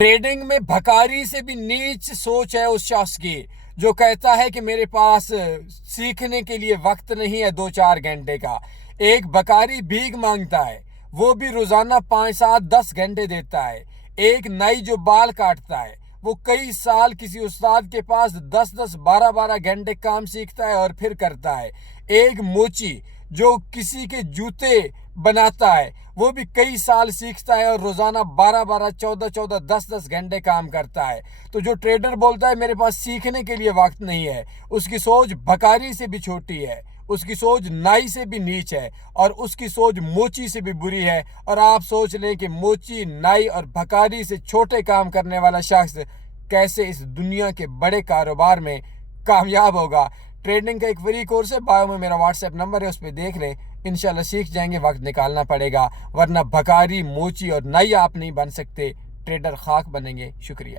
Trading میں بھکاری سے بھی نیچ سوچ ہے اس شخص کی جو کہتا ہے کہ میرے پاس سیکھنے کے لیے وقت نہیں ہے 2-4 گھنٹے کا۔ ایک بھکاری بھیک مانگتا ہے، وہ بھی روزانہ 5-7-10 گھنٹے دیتا ہے۔ ایک نائی جو بال کاٹتا ہے وہ کئی سال کسی استاد کے پاس 10-12 گھنٹے کام سیکھتا ہے اور پھر کرتا ہے۔ ایک موچی جو کسی کے جوتے بناتا ہے وہ بھی کئی سال سیکھتا ہے اور روزانہ 12-14 گھنٹے کام کرتا ہے۔ تو جو ٹریڈر بولتا ہے میرے پاس سیکھنے کے لیے وقت نہیں ہے، اس کی سوچ بھکاری سے بھی چھوٹی ہے، اس کی سوچ نائی سے بھی نیچ ہے، اور اس کی سوچ موچی سے بھی بری ہے۔ اور آپ سوچ لیں کہ موچی، نائی اور بھکاری سے چھوٹے کام کرنے والا شخص کیسے اس دنیا کے بڑے کاروبار میں کامیاب ہوگا۔ ٹریڈنگ کا ایک فری کورس ہے، بایو میں میرا واٹس ایپ نمبر ہے، اس پہ دیکھ لیں، انشاءاللہ سیکھ جائیں گے۔ وقت نکالنا پڑے گا، ورنہ بھکاری، موچی اور نائی آپ نہیں بن سکتے، ٹریڈر خاک بنیں گے۔ شکریہ۔